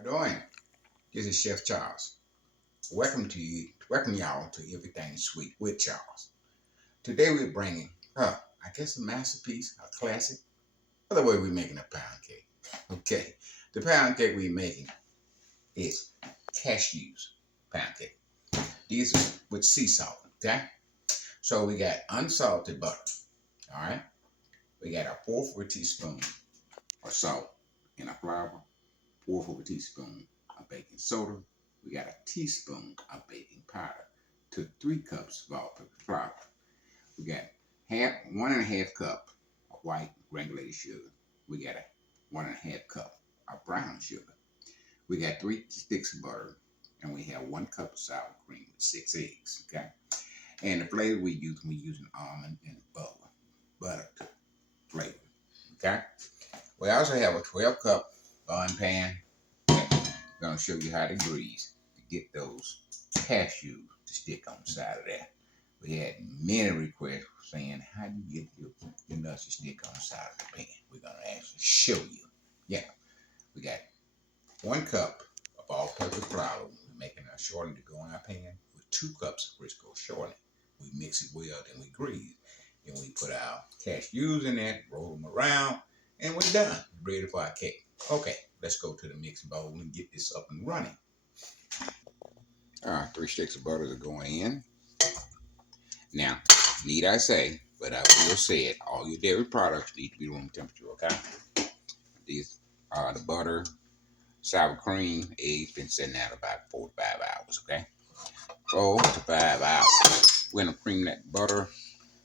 How doing? This is Chef Charles. Welcome y'all to Everything Sweet with Charles. Today we're bringing, I guess a masterpiece, a classic. By the way, we're making a pound cake. Okay, the pound cake we're making is cashews pound cake. These are with sea salt. Okay, so we got unsalted butter. All right, we got a fourth of a teaspoon of salt in a flour, fourth of a teaspoon of baking soda. We got a teaspoon of baking powder to 3 cups of all-purpose flour. We got 1.5 cup of white granulated sugar. We got a 1.5 cup of brown sugar. We got 3 sticks of butter, and we have 1 cup of sour cream with 6 eggs. Okay, and the flavor we're using almond and butter flavor. Okay, we also have a 12 cup bun pan. I'm going to show you how to grease to get those cashews to stick on the side of that. We had many requests saying, how do you get your nuts to stick on the side of the pan? We're going to actually show you. Yeah, we got 1 cup of all-purpose flour. We're making a shortening to go in our pan with 2 cups of Crisco shortening. We mix it well, then we grease. Then we put our cashews in there, roll them around, and we're done. Ready for our cake. Okay, let's go to the mixing bowl and get this up and running. All right, 3 sticks of butter are going in. Now, need I say, but I will say it, all your dairy products need to be room temperature, okay? These are the butter, sour cream, eggs been sitting out about 4 to 5 hours, okay? 4 to 5 hours. We're gonna cream that butter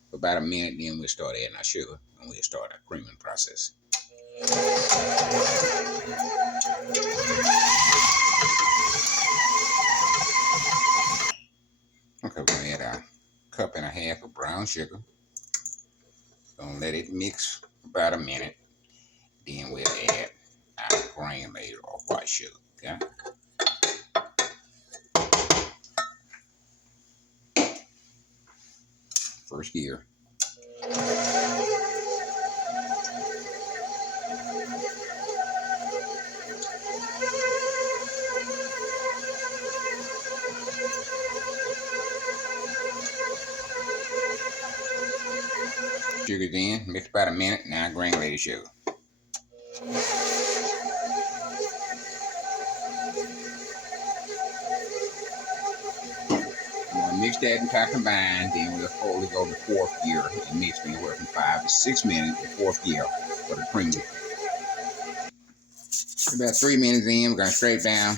for about a minute, then we'll start adding our sugar and we'll start our creaming process. Okay, we're gonna add a 1.5 cups of brown sugar. Gonna let it mix for about a minute. Then we'll add our granulated or white sugar, okay? First gear. Sugar's in, mix about a minute, now granulated sugar. We'll mix that until combined, then we'll slowly go to 4th gear and mix anywhere from 5 to 6 minutes in 4th gear for the cream. About 3 minutes in, we're going to scrape down.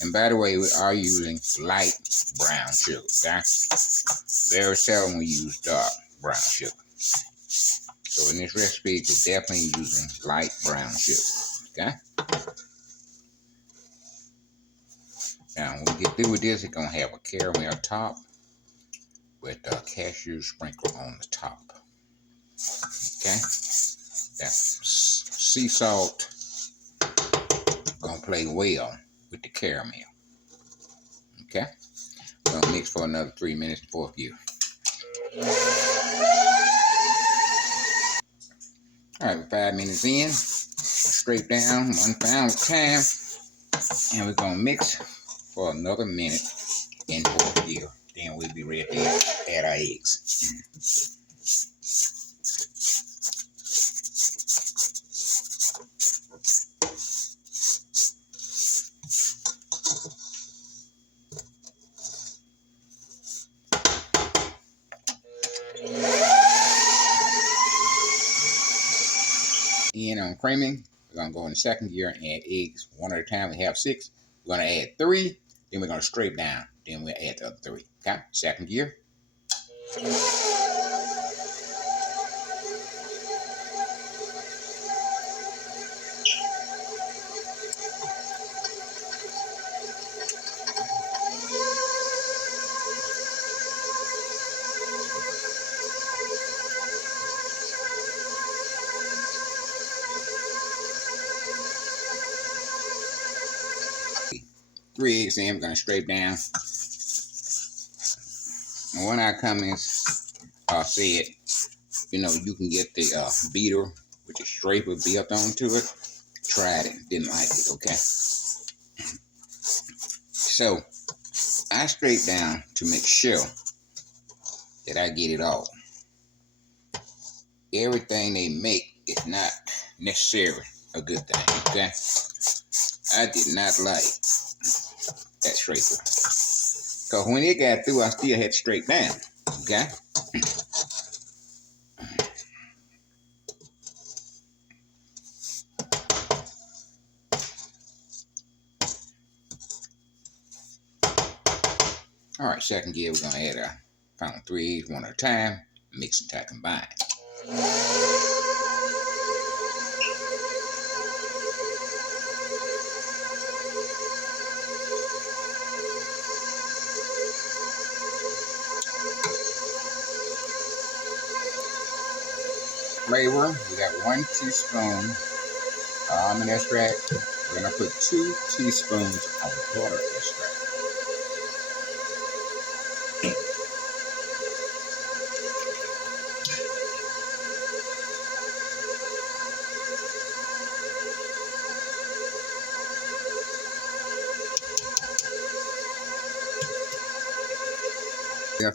And by the way, we are using light brown sugar, okay? Very seldom we use dark brown sugar. So in this recipe, we're definitely using light brown sugar, okay? Now, when we get through with this, it's going to have a caramel top with cashew sprinkle on the top, okay? That sea salt going to play well with the caramel, okay? We're going to mix for another 3 minutes in 4th gear. All right, 5 minutes in, scrape down 1 final time, and we're gonna mix for another minute in 4th gear. Then we'll be ready to add our eggs. In on creaming, we're gonna go in the 2nd gear and add eggs 1 at a time. We have 6. We're gonna add 3, then we're gonna scrape down. Then we'll add the other 3. Okay, 2nd gear. 3 eggs in, we're gonna scrape down. And one of our comments said, you know, you can get the beater with the scraper built onto it. Tried it, didn't like it, okay? So I scrape down to make sure that I get it all. Everything they make is not necessarily a good thing, okay? I did not like that scraper. Because when it got through, I still had to scrape down, okay? All right, second gear, we're gonna add our final 3 eggs one at a time, mix and tie combine. Flavor, we got 1 teaspoon almond extract. We're gonna put 2 teaspoons of butter extract.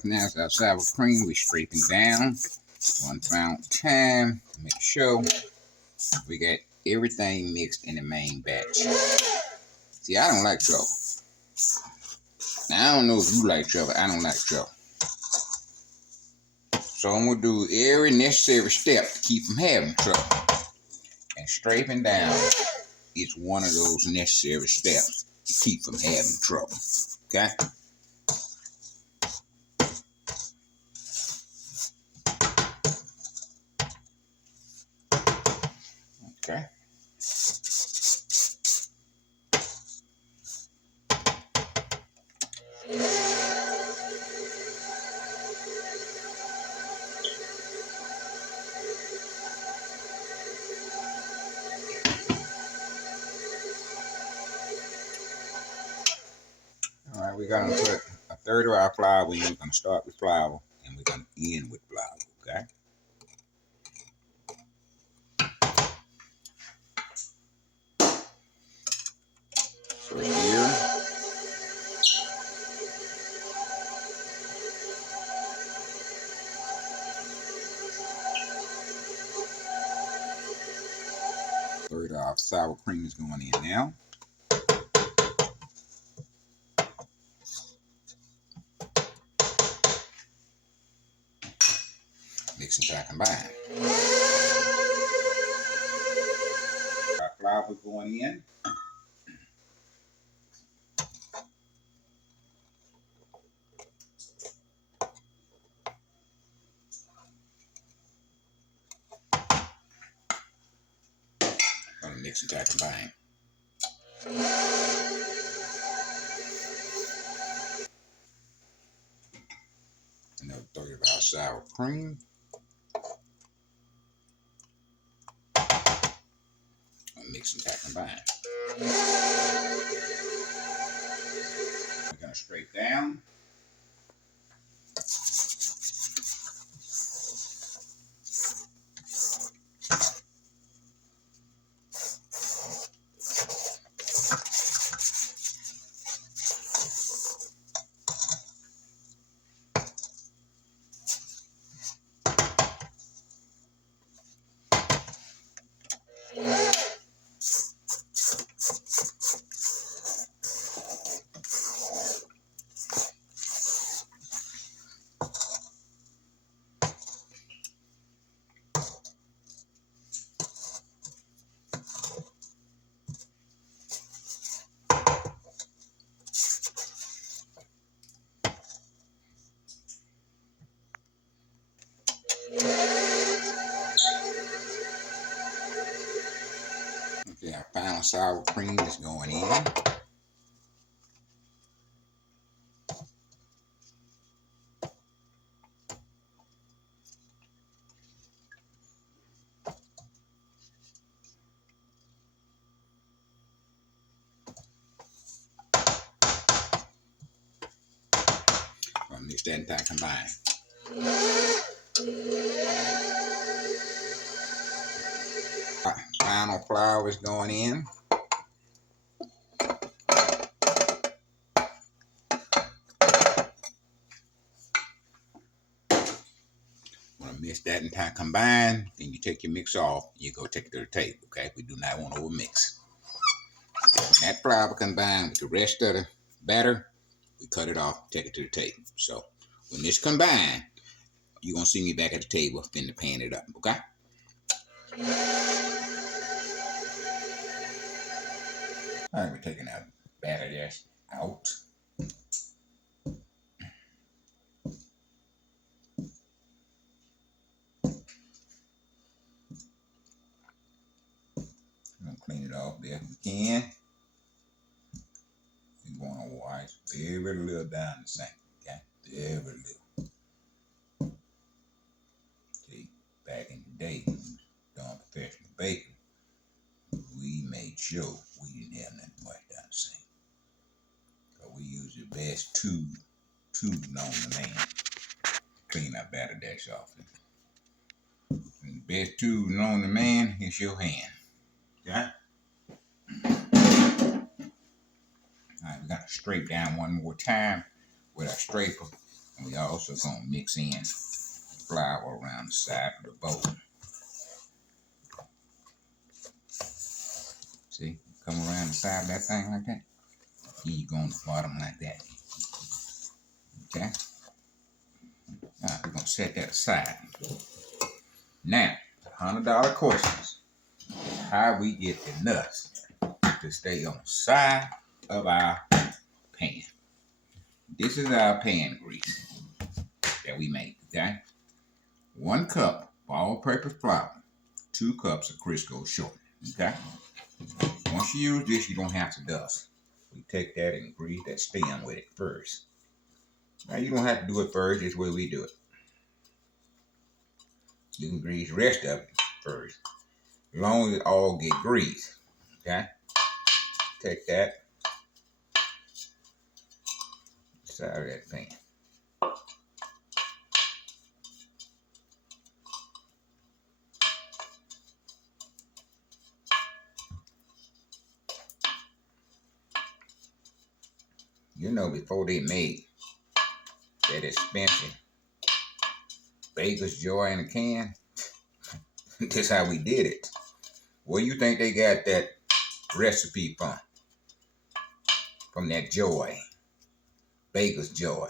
Now is our sour cream. We're scraping down 1 pound time. Make sure we got everything mixed in the main batch. See, I don't like trouble. Now, I don't know if you like trouble. I don't like trouble. So I'm going to do every necessary step to keep from having trouble. And scraping down is one of those necessary steps to keep from having trouble. Okay? Okay. All right, we're going to put a third of our flour. We're going to start with flour, and we're going to end with flour. Okay? First here. Third of our sour cream is going in now. Mix and tie combine. Our flour is going in. Mix and tie combine. Another third of our sour cream. Mix and tie combine. We're going to scrape down. Okay, our final sour cream is going in. I'll mix that and tie combine. Final flour is going in. that entire combined, then you take your mix off, you go take it to the table, okay? We do not want to overmix. When that flour combined with the rest of the batter, we cut it off, take it to the table. So when this combined, you're going to see me back at the table, finna pan it up, okay? All right, we're taking our batter that's out. I'm going to clean it off there if we can. We're going to wash very little down the sink, okay? Very little. See, back in the day, when we was doing professional baking, we made sure we didn't have nothing much down the sink. So we use the best tube known to man. Clean our batter dash off. And the best tube known to man is your hand. Okay? Alright, we're gonna scrape down one more time with our scraper. And we also gonna mix in flour around the side of the bowl. See, come around the side of that thing like that. Here you go on the bottom like that. Okay? Alright, we're gonna set that aside. Now, $100 questions. How we get the nuts to stay on the side of our pan. This is our pan grease that we make, okay? 1 cup all-purpose flour, 2 cups of Crisco shortening, okay? Once you use this, you don't have to dust. We take that and grease that stem with it first. Now, you don't have to do it first. This is the way we do it. You can grease the rest of it first, as long as it all get greased, okay? Take that side of that pan. You know, before they made that expensive Baker's Joy in a can, this how we did it. Where you think they got that recipe from? From that Joy. Baker's Joy.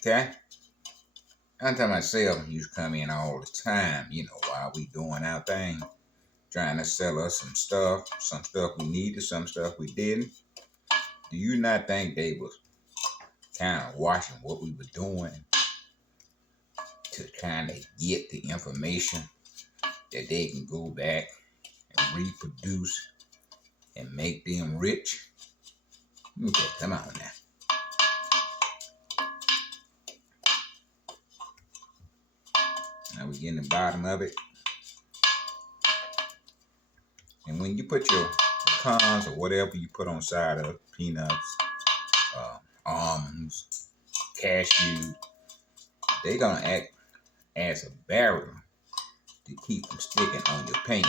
Okay? I'm talking myself used to come in all the time, you know, while we doing our thing. Trying to sell us some stuff we needed, some stuff we didn't. Do you not think they was kind of watching what we were doing to kind of get the information that they can go back and reproduce and make them rich? Okay, come on now. Now we get in the bottom of it. And when you put your pecans or whatever you put on side of peanuts, almonds, cashew, they're gonna act as a barrier to keep them sticking on your pan.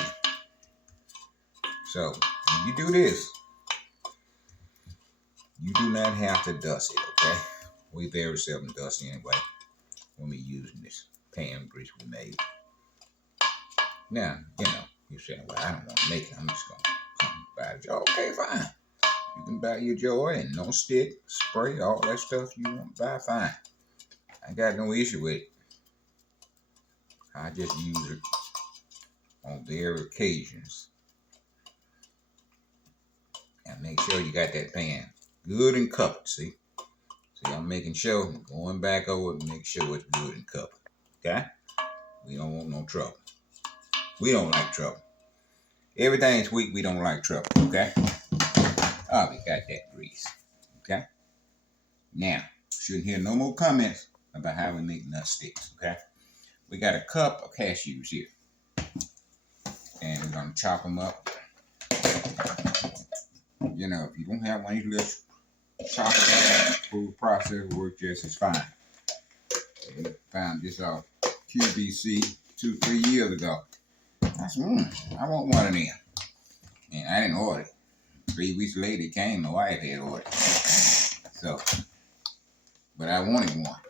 So when you do this, you do not have to dust it, okay? We very seldom dust anyway when we're using this pan grease we made. Now, you know, you're saying, well, I don't want to make it. I'm just going to come buy a jar. Okay, fine. You can buy your jar and no stick, spray, all that stuff you want to buy, fine. I got no issue with it. I just use it on rare occasions. And make sure you got that pan good and covered, see? See, I'm making sure, going back over it, make sure it's good and covered, okay? We don't want no trouble. We don't like trouble. Everything's sweet, we don't like trouble, okay? Oh, we got that grease, okay? Now, shouldn't hear no more comments about how we make nut sticks, okay? We got a cup of cashews here. And we're going to chop them up. You know, if you don't have one of these little choppers, food processor work just as fine. I found this off QVC 2-3 years ago. I said, I want one of them. And I didn't order it. 3 weeks later, it came, my wife had ordered it. So, but I wanted one.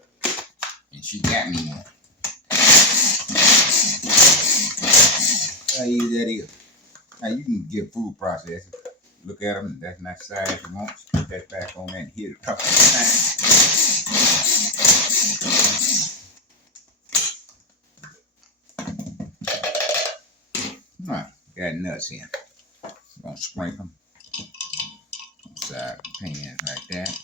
And she got me one. How easy that is. Now you can get food processing. Look at them, that's not the size you want. Put that back on there and hit it a couple of times. Alright, got nuts in. I'm gonna sprinkle them inside the pan like that.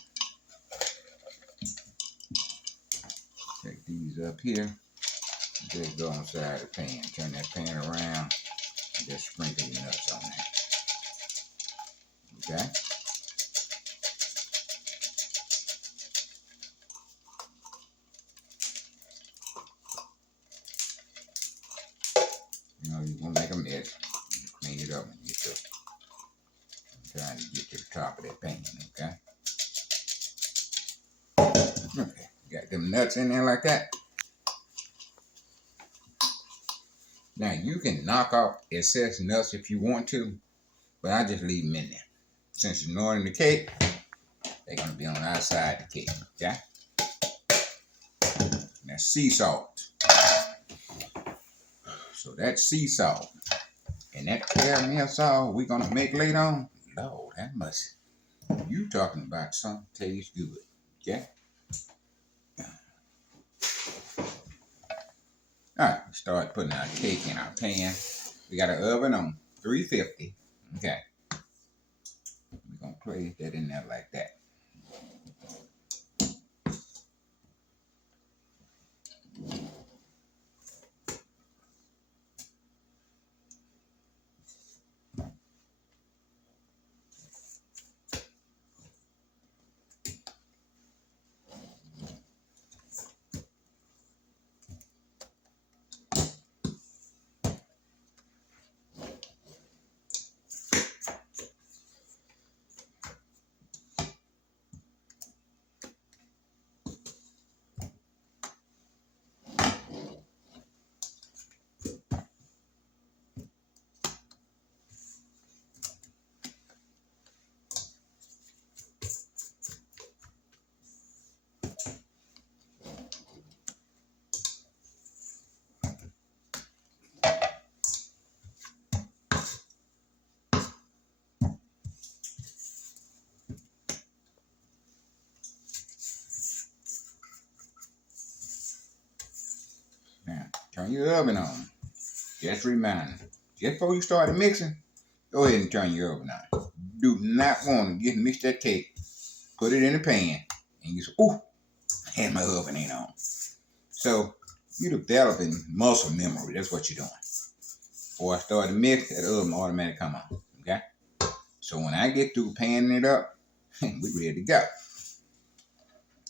Take these up here. Just go inside the pan. Turn that pan around and just sprinkle your nuts on there. Okay? You know, you want to make a mess. Clean it up and get to trying to get to the top of that pan, okay? Okay, got them nuts in there like that. Now you can knock off excess nuts if you want to, but I just leave them in there. Since you're knowing the cake, they're gonna be on the outside of the cake, okay? Now sea salt. So that sea salt and that caramel salt we're gonna make later on, Lord, that must, you talking about something tastes good, okay? Alright, we start putting our cake in our pan. We got an oven on 350. Okay. We're gonna place that in there like that. Now, turn your oven on. Just remind you, just before you start mixing, go ahead and turn your oven on. Do not want to mix that cake, put it in the pan, and you say, ooh, and my oven ain't on. So you're developing muscle memory. That's what you're doing. Before I start to mix, that oven automatically come on. Okay? So when I get through panning it up, we ready to go.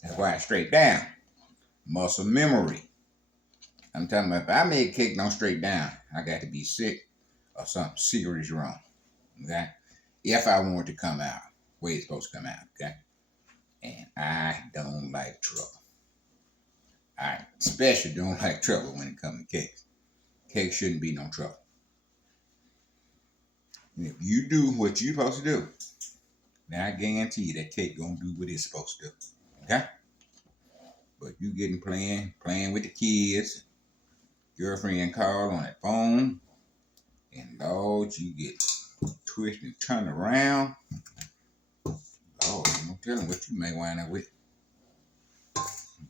That's why it's straight down. Muscle memory. I'm talking about if I make cake don't straight down, I got to be sick or something serious wrong. Okay? If I want it to come out the way it's supposed to come out, okay? And I don't like trouble. I especially don't like trouble when it comes to cakes. Cake shouldn't be no trouble. And if you do what you're supposed to do, then I guarantee you that cake gonna do what it's supposed to do. Okay? But you getting playing with the kids, girlfriend call on that phone, and Lord, you get twisted and turned around. Lord, I'm telling what you may wind up with.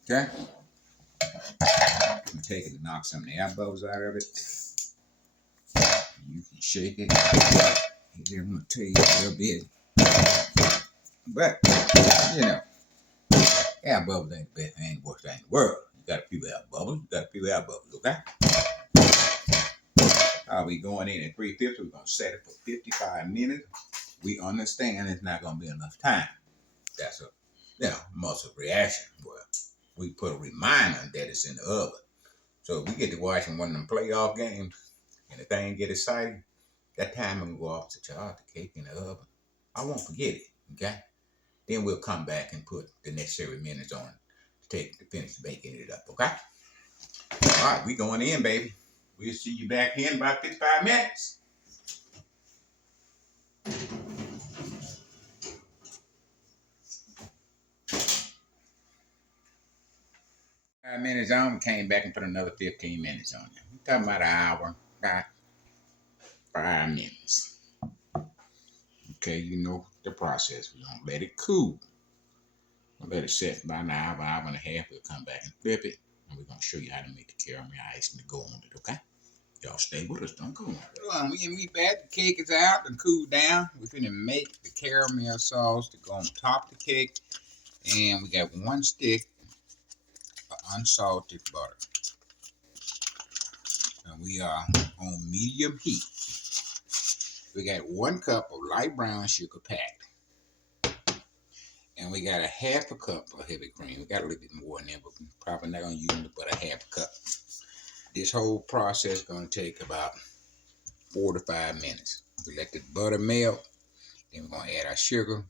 Okay? I'm taking and knock some of the air bubbles out of it. You can shake it. I'm gonna tell you a little bit. But, you know, air bubbles ain't the best thing, the worst thing in the world. You got a few air bubbles, okay? I'll be going in at 350. We're gonna set it for 55 minutes. We understand it's not gonna be enough time. That's a muscle reaction. Well, we put a reminder that it's in the oven. So if we get to watching one of them playoff games and the thing get exciting, that time will go off to charge the cake in the oven. I won't forget it, okay? Then we'll come back and put the necessary minutes on to finish baking it up, okay? All right, we going in, baby. We'll see you back here in about 55 minutes. 5 minutes on, came back and put another 15 minutes on it. We're talking about an hour. Okay? 5 minutes. Okay, you know the process. We're gonna let it cool. We'll let it set for about an hour and a half. We'll come back and flip it, and we're gonna show you how to make the caramel icing to go on it. Okay? Y'all stay with us. Don't go on. We back. The cake is out and cooled down. We're gonna make the caramel sauce to go on top of the cake, and we got 1 stick of unsalted butter, and we are on medium heat. We got 1 cup of light brown sugar packed. And we got a 1/2 cup of heavy cream. We got a little bit more in there, but we're probably not going to use it but a 1/2 cup. This whole process is going to take about 4 to 5 minutes. We let the butter melt. Then we're going to add our sugar.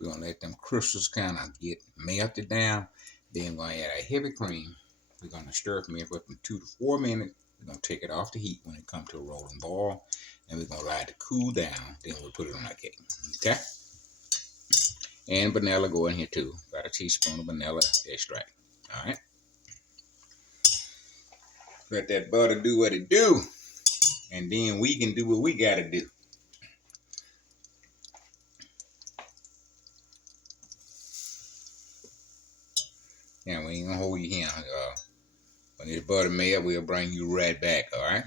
We're going to let them crystals kind of get melted down. Then we're going to add our heavy cream. We're going to stir it for from 2 to 4 minutes. We're going to take it off the heat when it comes to a rolling ball. And we're going to allow it to cool down. Then we'll put it on our cake. Okay? And vanilla go in here too. About a teaspoon of vanilla extract. Alright. Let that butter do what it do. And then we can do what we gotta do. Yeah, we ain't gonna hold you here. When the butter melt, we'll bring you right back, alright?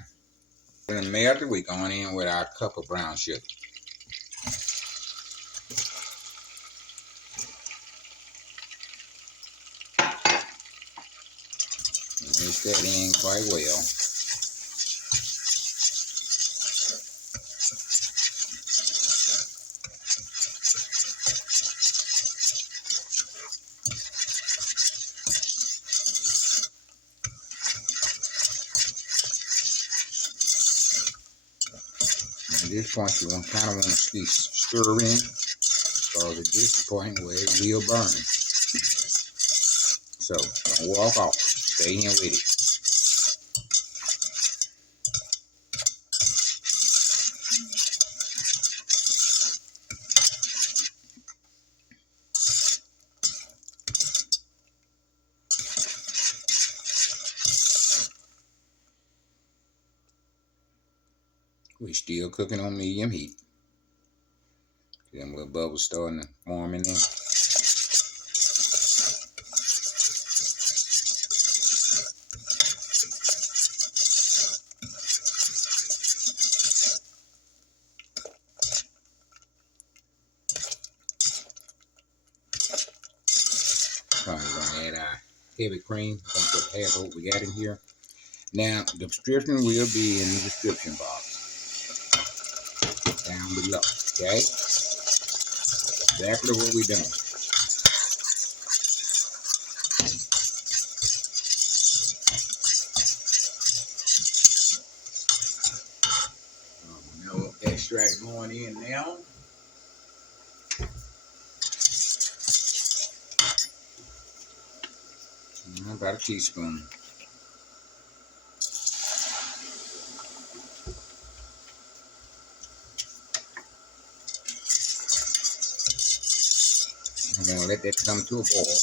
When it melted, we're going in with our cup of brown sugar. Mix that in quite well. At this point, you kind of want to keep stirring, because at this point where it will burn. So don't walk off. Stay in with it. We're still cooking on medium heat. Them little bubbles starting to form in there. We're going to add our heavy cream. I'm going to put half of what we got in here. Now, the description will be in the description box down below. Okay? Exactly what we're doing. No extract going in now. About a teaspoon. I'm going to let that come to a boil.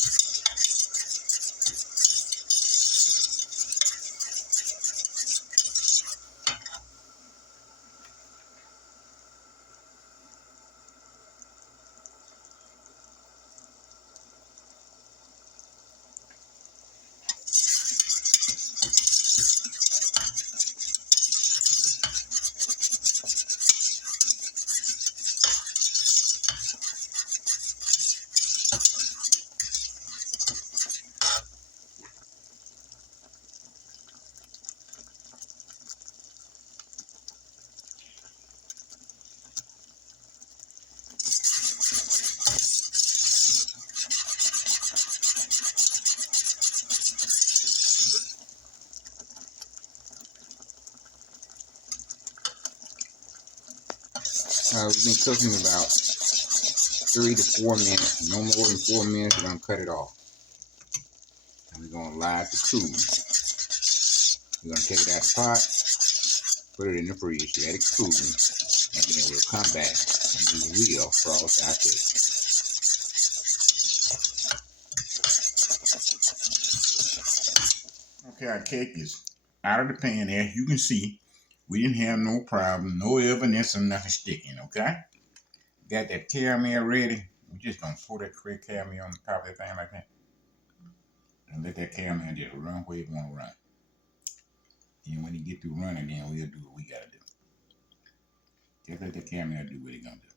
We've been cooking about 3 to 4 minutes. No more than 4 minutes, we're going to cut it off. And we're going to allow it to cool. We're going to take it out of the pot, put it in the fridge, let it cool, and then we'll come back and we will frost our cake. Okay, our cake is out of the pan there. You can see We didn't have no problem, no evidence of nothing sticking, okay? Got that caramel ready. We're just gonna pour that caramel on the top of that thing like that. And let that caramel just run where it wanna run. And when you get through running, then we'll do what we gotta do. Just let the caramel do what it's gonna do.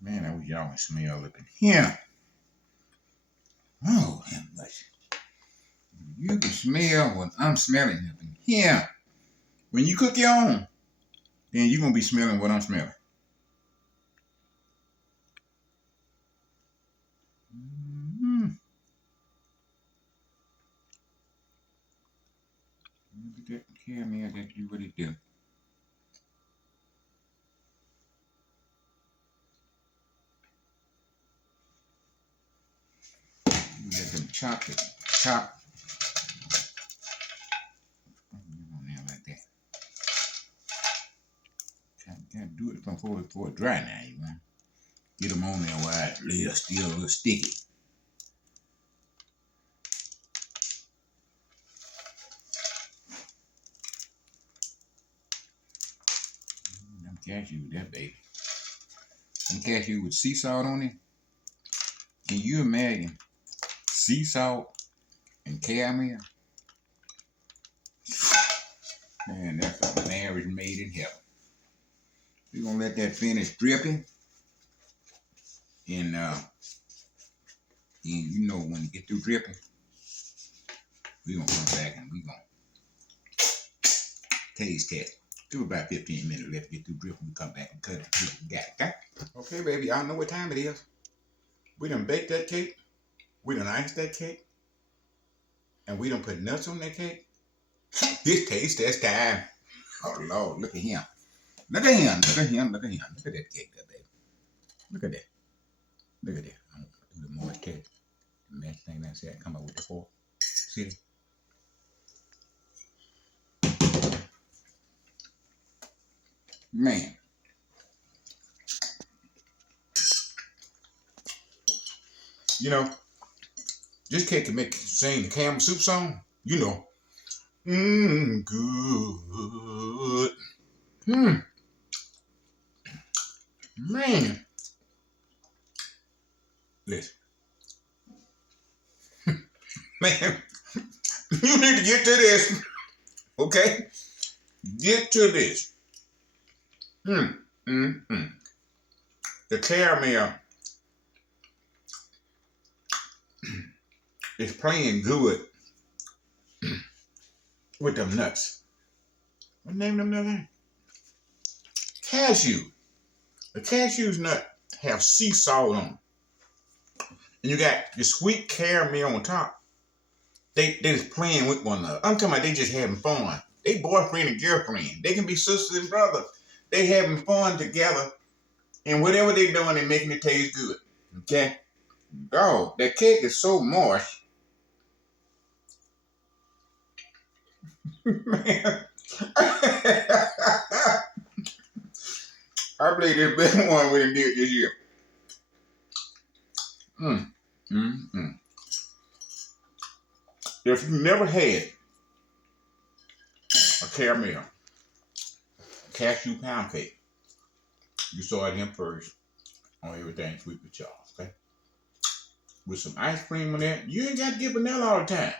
Man, I wish y'all would smell up in here. Oh, how much. You can smell what I'm smelling up in here. When you cook your own, then you're gonna be smelling what I'm smelling. Mm-hmm. Look at that caramel that do what it do. You let them chop it. Chop. On there like that. Gotta do it before it dry now, you know. Get them on there while it's still a little sticky. Them cashews, that baby. Them cashews with sea salt on it. Can you imagine sea salt and caramel? Man, that's a marriage made in heaven. We're gonna let that finish dripping. And you know when you get through dripping, we're gonna come back and we're gonna taste test. Do about 15 minutes. Let's get through dripping. We come back and cut it. Got it, okay? Okay, baby, y'all know what time it is. We done baked that cake. We done iced that cake. And we done put nuts on that cake. It's taste test time. Oh, Lord, look at him. Look at him. Look at him. Look at him. Look at that cake there, baby. Look at that. Look at that. I'm going to do the moist cake. The next thing I said, come up with the fork. See it? Man. You know, this cake can make sing the Campbell Soup song. You know. Good. Man. Listen. Man. You need to get to this. Okay? Get to this. The caramel is playing good with them nuts. What name of them nuts? Cashew. The cashew's nut have sea salt on them. And you got the sweet caramel on top. They just playing with one another. I'm talking about they just having fun. They boyfriend and girlfriend. They can be sisters and brothers. They having fun together. And whatever they doing, they making it taste good. Okay? Oh, that cake is so moist. Man. I believe this best one we done did this year. If you never had a caramel, cashew pound cake, you saw it in first on everything sweet with Charles, okay? With some ice cream on that. You ain't got to get vanilla all the time.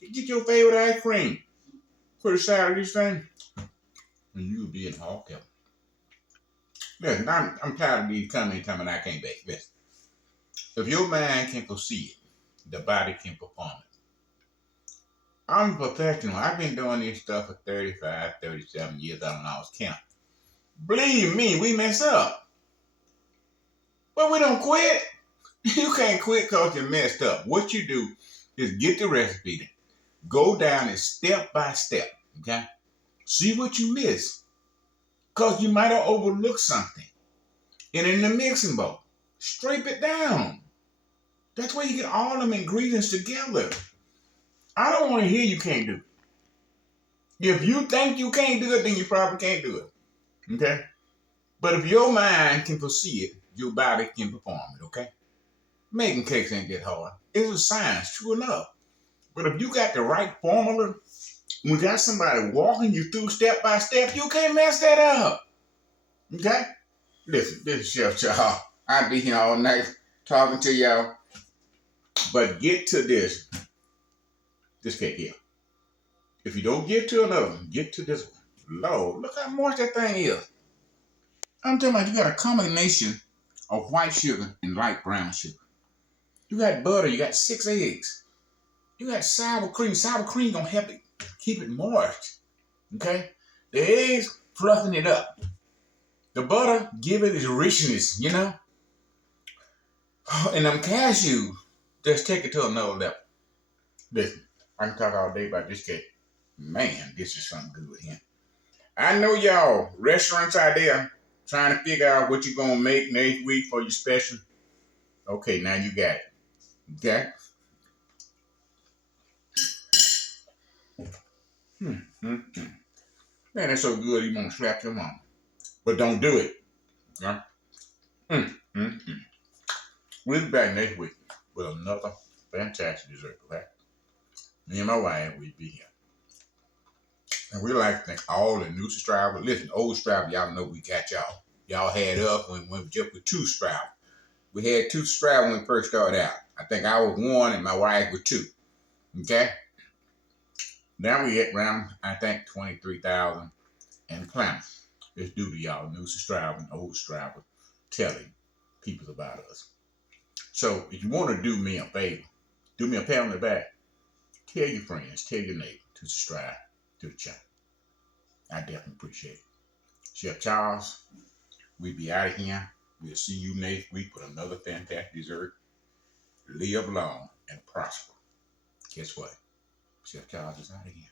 Get your favorite ice cream. Put aside this thing, and you'll be in hog heaven. Listen, I'm tired of these coming I can't bake. Listen, if your mind can foresee it, the body can perform it. I'm a professional. I've been doing this stuff for 35, 37 years. I don't know, I was counting. Believe me, we mess up. But we don't quit. You can't quit because you messed up. What you do is get the recipe, go down it step by step, okay? See what you miss. Because you might have overlooked something. And in the mixing bowl, scrape it down. That's where you get all them ingredients together. I don't want to hear you can't do it. If you think you can't do it, then you probably can't do it. Okay? But if your mind can foresee it, your body can perform it, okay? Making cakes ain't that hard. It's a science, true enough. But if you got the right formula, we got somebody walking you through step by step, you can't mess that up. Okay? Listen, this is Chef Charles. I'll be here all night talking to y'all. But get to this cake here. If you don't get to another one, get to this one. Lord, look how moist that thing is. I'm talking about you got a combination of white sugar and light brown sugar. You got butter, you got 6 eggs. You got sour cream. Sour cream gonna help it keep it moist. Okay? The eggs fluffing it up. The butter give it its richness, you know? And them cashews just take it to another level. Listen, I can talk all day about this cake. Man, this is something good here. I know y'all restaurants out there trying to figure out what you're gonna make next week for your special. Okay, now you got it. Okay? Man, that's so good you want to slap your mom. But don't do it. Huh? We'll be back next week with another fantastic dessert, okay? Me and my wife will be here. And we like to thank all the new subscribers. Listen, old subscribers, y'all know we got y'all. Y'all had us when we just with 2 subscribers. We had 2 subscribers when we first started out. I think I was 1 and my wife was 2. Okay? Now we at around, I think, 23,000 and climbing. It's due to y'all new subscribers and old subscribers telling people about us. So if you want to do me a favor, do me a pat on the back, tell your friends, tell your neighbor to subscribe to the channel. I definitely appreciate it. Chef Charles, we be out of here. We'll see you next week with another fantastic dessert. Live long and prosper. Guess what? Chef Charles is out of here.